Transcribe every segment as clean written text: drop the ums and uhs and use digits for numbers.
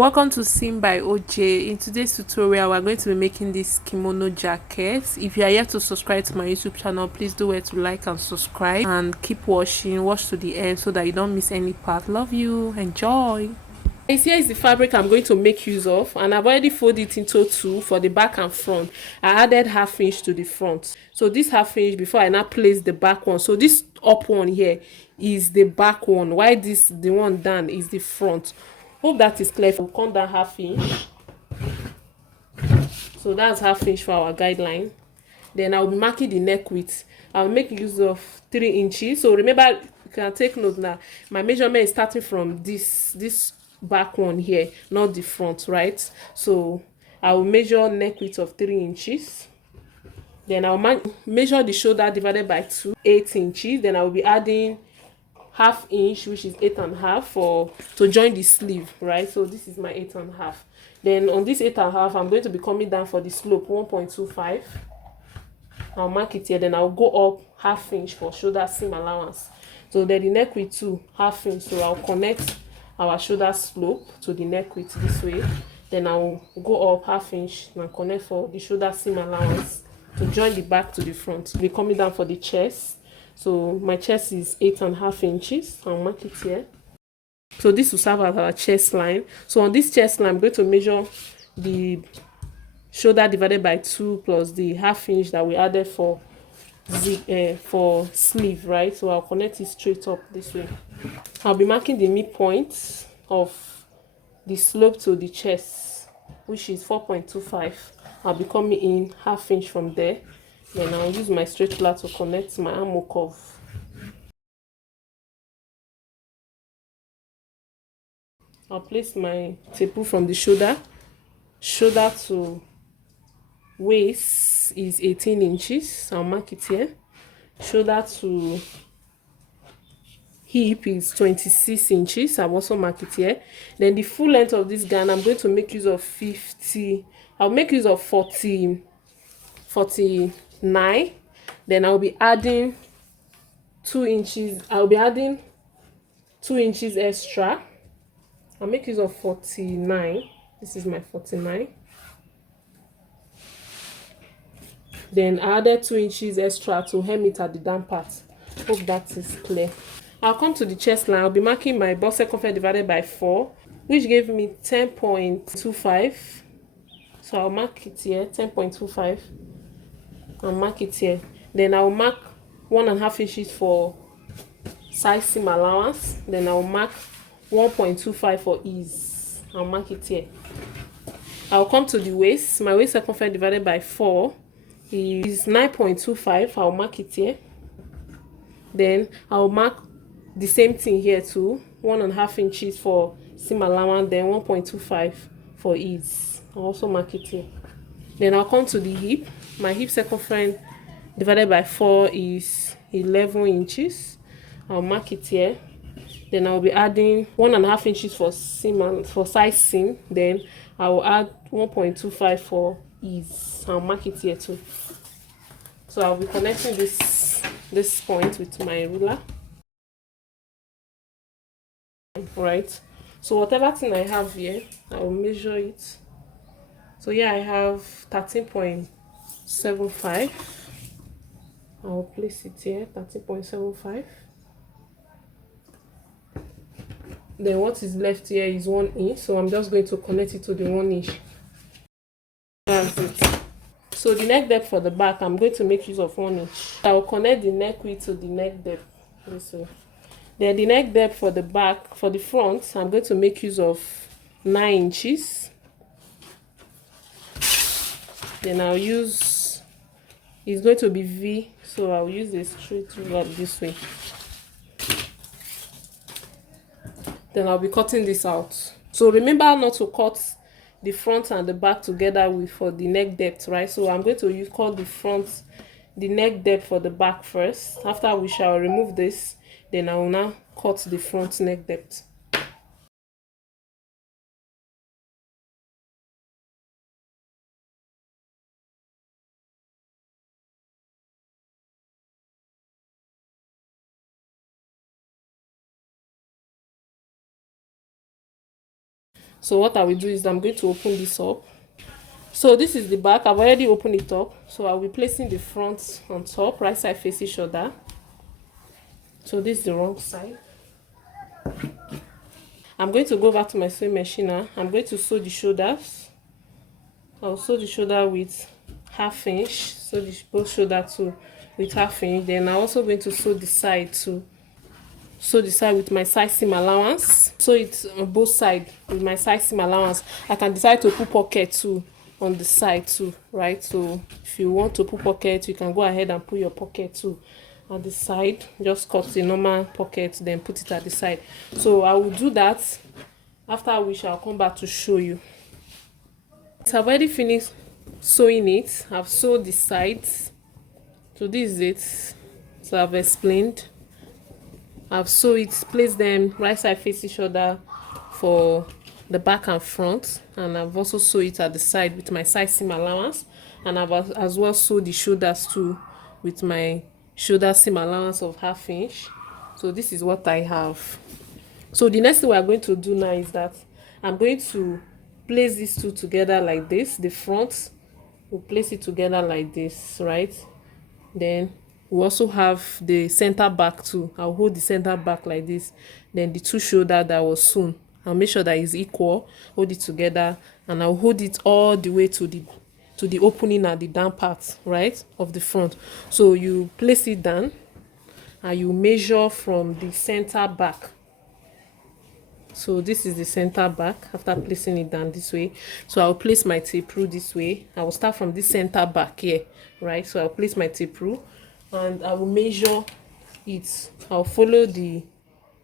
Welcome to Sim by OJ. In today's tutorial, we're going to be making this kimono jacket. If you are yet to subscribe to my YouTube channel, please do it to like and subscribe and keep watching. Watch to the end so that you don't miss any part. Love you. Enjoy. Here is the fabric I'm going to make use of, and I've already folded it into two for the back and front. I added half inch to the front, so this half inch before I now place the back one. So this up one here is the back one, while this the one down is the front. Hope that is clear. We'll come down half inch, so that's half inch for our guideline. Then I'll be marking the neck width. I'll make use of 3 inches. So remember, you can take note now, my measurement is starting from this back one here, not the front, right? So I will measure neck width of 3 inches. Then I'll measure the shoulder divided by 2, 8 inches. Then I will be adding half inch, which is 8.5, for to join the sleeve, right? So this is my 8.5. Then on this 8.5, I'm going to be coming down for the slope 1.25. I'll mark it here. Then I'll go up half inch for shoulder seam allowance. So then the neck width too, half inch. So I'll connect our shoulder slope to the neck width this way. Then I'll go up half inch and connect for the shoulder seam allowance to join the back to the front. We're coming down for the chest. So my chest is 8.5 inches. I'll mark it here. So this will serve as our chest line. So on this chest line, I'm going to measure the shoulder divided by 2 plus the half inch that we added for sleeve, right? So I'll connect it straight up this way. I'll be marking the midpoint of the slope to the chest, which is 4.25. I'll be coming in half inch from there. Then I'll use my straight ruler to connect my armhole curve. I'll place my tape from the shoulder to waist is 18 inches. I'll mark it here. Shoulder to hip is 26 inches. I've also marked it here. Then the full length of this gown, I'm going to make use of 50. I'll make use of 49. Then I'll be adding 2 inches. I'll be adding 2 inches extra. I'll make use of 49. This is my 49. Then I added 2 inches extra to hem it at the down part. Hope that is clear. I'll come to the chest line. I'll be marking my bust circumference divided by 4, which gave me 10.25. So I'll mark it here, 10.25. I'll mark it here. Then I'll mark 1.5 inches for side seam allowance. Then I'll mark 1.25 for ease. I'll mark it here. I'll come to the waist. My waist circumference divided by 4 is 9.25. I'll mark it here. Then I'll mark the same thing here too, 1.5 inches for seam allowance, then 1.25 for ease. I'll also mark it here. Then I'll come to the hip. My hip circumference divided by 4 is 11 inches. I'll mark it here. Then I'll be adding 1.5 inches for seam and for side seam. Then I will add 1.25 for ease. I'll mark it here too. So I'll be connecting this point with my ruler. Right. So whatever thing I have here, I will measure it. So here I have 13.75. I will place it here, 13.75. Then what is left here is 1 inch. So I'm just going to connect it to the 1 inch. That's it. So the neck depth for the back, I'm going to make use of 1 inch. I will connect the neck width to the neck depth this way. Then the neck depth for the back, for the front, I'm going to make use of 9 inches. Then I'll use, it's going to be V, so I'll use a straight ruler this way. Then I'll be cutting this out. So remember not to cut the front and the back together for the neck depth, right? So I'm going to cut the neck depth for the back first. After we shall remove this, then I will now cut the front neck depth. So what I will do is I'm going to open this up. So this is the back. I've already opened it up. So I'll be placing the front on top, right side facing shoulder. So this is the wrong side. I'm going to go back to my sewing machine now. I'm going to sew the shoulders. I'll sew the shoulder with 1/2 inch. Sew the both shoulder too with 1/2 inch. Then I'm also going to sew the side too. Sew the side with my side seam allowance. Sew it on both sides with my side seam allowance. I can decide to put pocket too on the side too, right? So if you want to put pocket, you can go ahead and put your pocket too at the side. Just cut the normal pocket, then put it at the side. So I will do that, after which I'll come back to show you. So I've already finished sewing it. I've sewed the sides. So this is it. So I've explained. I've sewed it, placed them right side facing shoulder for the back and front, and I've also sewed it at the side with my side seam allowance, and I've as well sewed the shoulders too with my shoulder seam allowance of 1/2 inch. So this is what I have. So the next thing we are going to do now is that I'm going to place these two together like this. The front, we'll place it together like this, right? Then we also have the center back too. I'll hold the center back like this. Then the two shoulder that was sewn, I'll make sure that it's equal. Hold it together, and I'll hold it all the way to the opening at the down part, right, of the front. So you place it down, and you measure from the center back. So this is the center back after placing it down this way. So I'll place my tape rule this way. I will start from this center back here, right? So I'll place my tape rule, and I will measure it. I'll follow the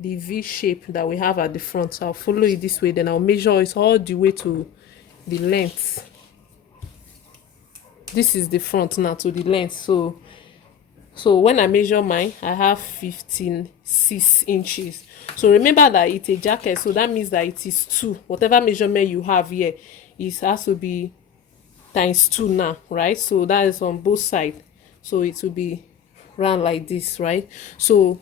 V shape that we have at the front. So I'll follow it this way, then I'll measure it all the way to the length. This is the front now to the length. So when I measure mine, I have 15.6 inches. So remember that it's a jacket, so that means that it is 2. Whatever measurement you have here, it has to be times 2 now, right? So that is on both sides. So it will be round like this, right? So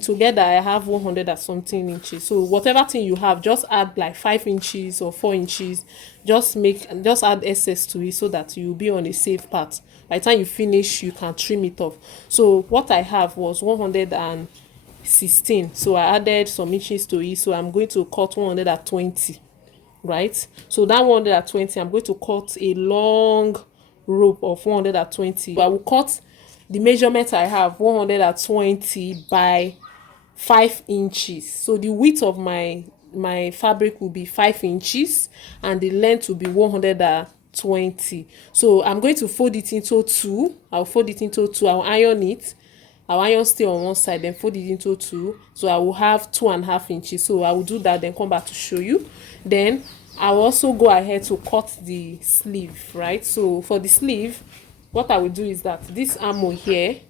together I have 100 and something inches. So whatever thing you have, just add like 5 inches or 4 inches. Just add excess to it so that you'll be on a safe part. By the time you finish, you can trim it off. So what I have was 116. So I added some inches to it. So I'm going to cut 120, right? So that 120, I'm going to cut a long rope of 120. I will cut the measurement I have, 120 by 5 inches. So the width of my fabric will be 5 inches, and the length will be 120. So I'm going to fold it into 2. I'll fold it into 2. I'll iron it. I'll iron stay on one side, then fold it into 2. So I will have 2.5 inches. So I will do that, then come back to show you. Then I'll also go ahead to cut the sleeve, right? So for the sleeve, what I will do is that this armhole here,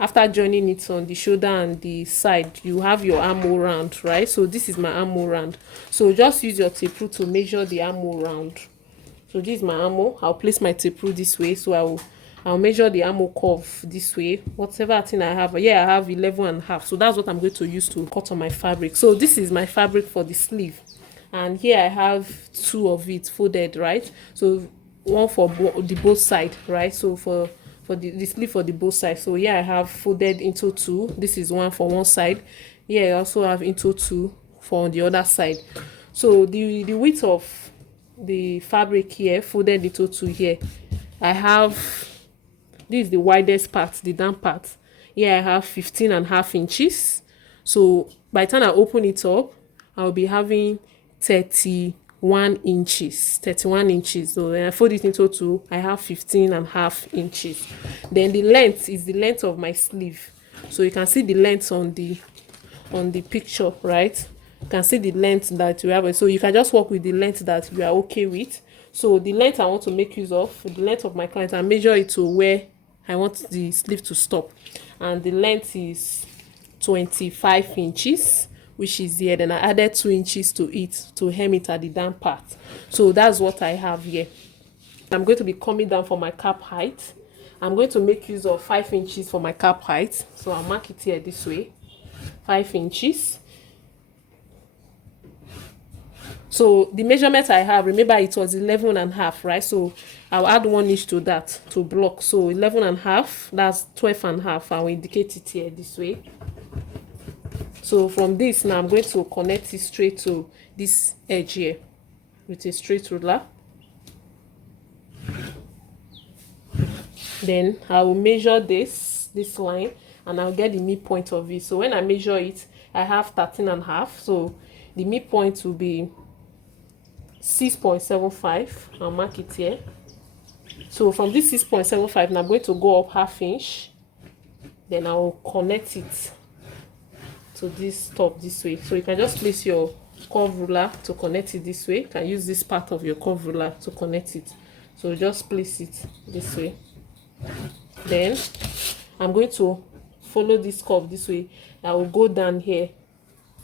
after joining it on the shoulder and the side, you have your armhole round, right? So this is my armhole round. So just use your tape rule to measure the armhole round. So this is my armhole. I'll place my tape rule this way. So I'll measure the armhole curve this way. Whatever thing I have, yeah, I have 11.5. So that's what I'm going to use to cut on my fabric. So this is my fabric for the sleeve, and here I have 2 of it folded, right? So one for the both side, right? So for the sleeve for the both sides. So here I have folded into 2. This is one for one side. Here I also have into 2 for the other side. So the width of the fabric here, folded into 2 here, I have, this is the widest part, the down part. Here I have 15.5 inches. So by the time I open it up, I'll be having 31 inches. So when I fold it into 2, I have 15.5 inches. Then the length is the length of my sleeve. So you can see the length on the picture, right? You can see the length that you have. So you can just work with the length that you are okay with. So the length I want to make use of, the length of my client, I measure it to where I want the sleeve to stop, and the length is 25 inches, which is here. Then I added 2 inches to it to hem it at the down part. So that's what I have here. I'm going to be coming down for my cap height. I'm going to make use of 5 inches for my cap height. So I'll mark it here this way, 5 inches. So the measurement I have, remember it was 11.5, right? So I'll add 1 inch to that to block. So 11.5, that's 12.5. I will indicate it here this way. So from this now, I'm going to connect it straight to this edge here with a straight ruler. Then I will measure this line, and I'll get the midpoint of it. So when I measure it, I have 13.5. So the midpoint will be 6.75. I'll mark it here. So from this 6.75, now I'm going to go up 1/2 inch. Then I'll connect it to this top this way. So you can just place your curve ruler to connect it this way. You can use this part of your curve ruler to connect it. So just place it this way. Then I'm going to follow this curve this way. I will go down here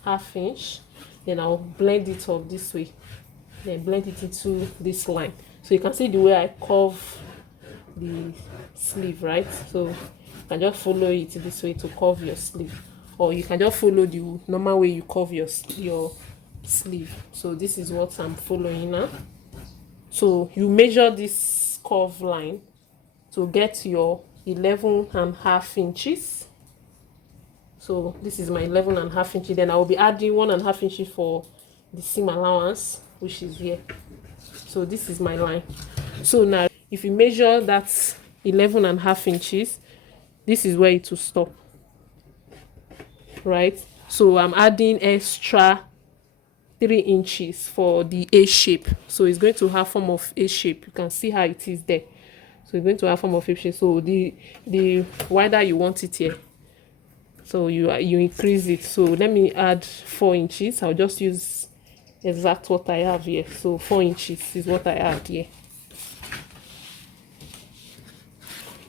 1/2 inch. Then I'll blend it up this way. Then blend it into this line. So you can see the way I curve the sleeve, right? So you can just follow it this way to curve your sleeve, or you can just follow the normal way you curve your sleeve. So this is what I'm following now. So you measure this curve line to get your 11.5 inches. So this is my 11.5 inches. Then I will be adding 1.5 inches for the seam allowance, which is here. So this is my line. So now if you measure that 11.5 inches, this is where it will stop, right? So I'm adding extra 3 inches for the A shape. So it's going to have form of A shape. You can see how it is there. So it's going to have form of A shape. So the wider you want it here, so you increase it. So let me add 4 inches. I'll just use exact what I have here. So 4 inches is what I add here.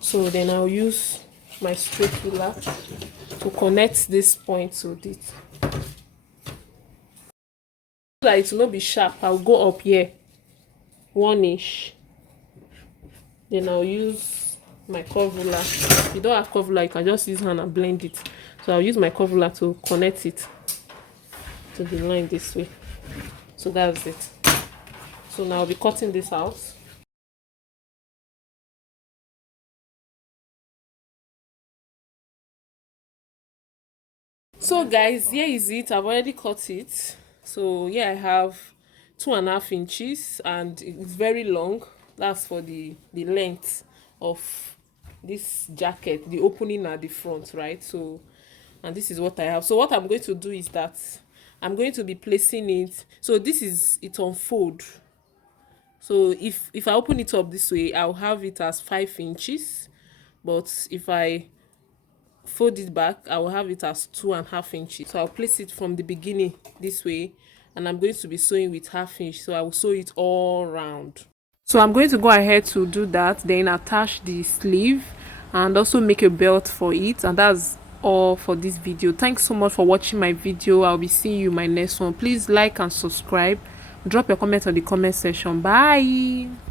So then I'll use my straight ruler to connect this point to it. So that it will not be sharp, I'll go up here 1 inch. Then I'll use my curve ruler. If you don't have curve ruler, you can just use hand and blend it. So I'll use my curve ruler to connect it to the line this way. So that's it. So now I'll be cutting this out. So guys, here is it. I've already cut it. So yeah, I have 2.5 inches, and it's very long. That's for the length of this jacket, the opening at the front, right? So, and this is what I have. So what I'm going to do is that I'm going to be placing it. So this is it on fold. So if I open it up this way, I'll have it as 5 inches. But if I fold it back, I will have it as 2.5 inches. So I'll place it from the beginning this way, and I'm going to be sewing with 1/2 inch. So I will sew it all round. So I'm going to go ahead to do that, then attach the sleeve and also make a belt for it. And that's all for this video. Thanks so much for watching my video. I'll be seeing you in my next one. Please like and subscribe. Drop your comment on the comment section. Bye.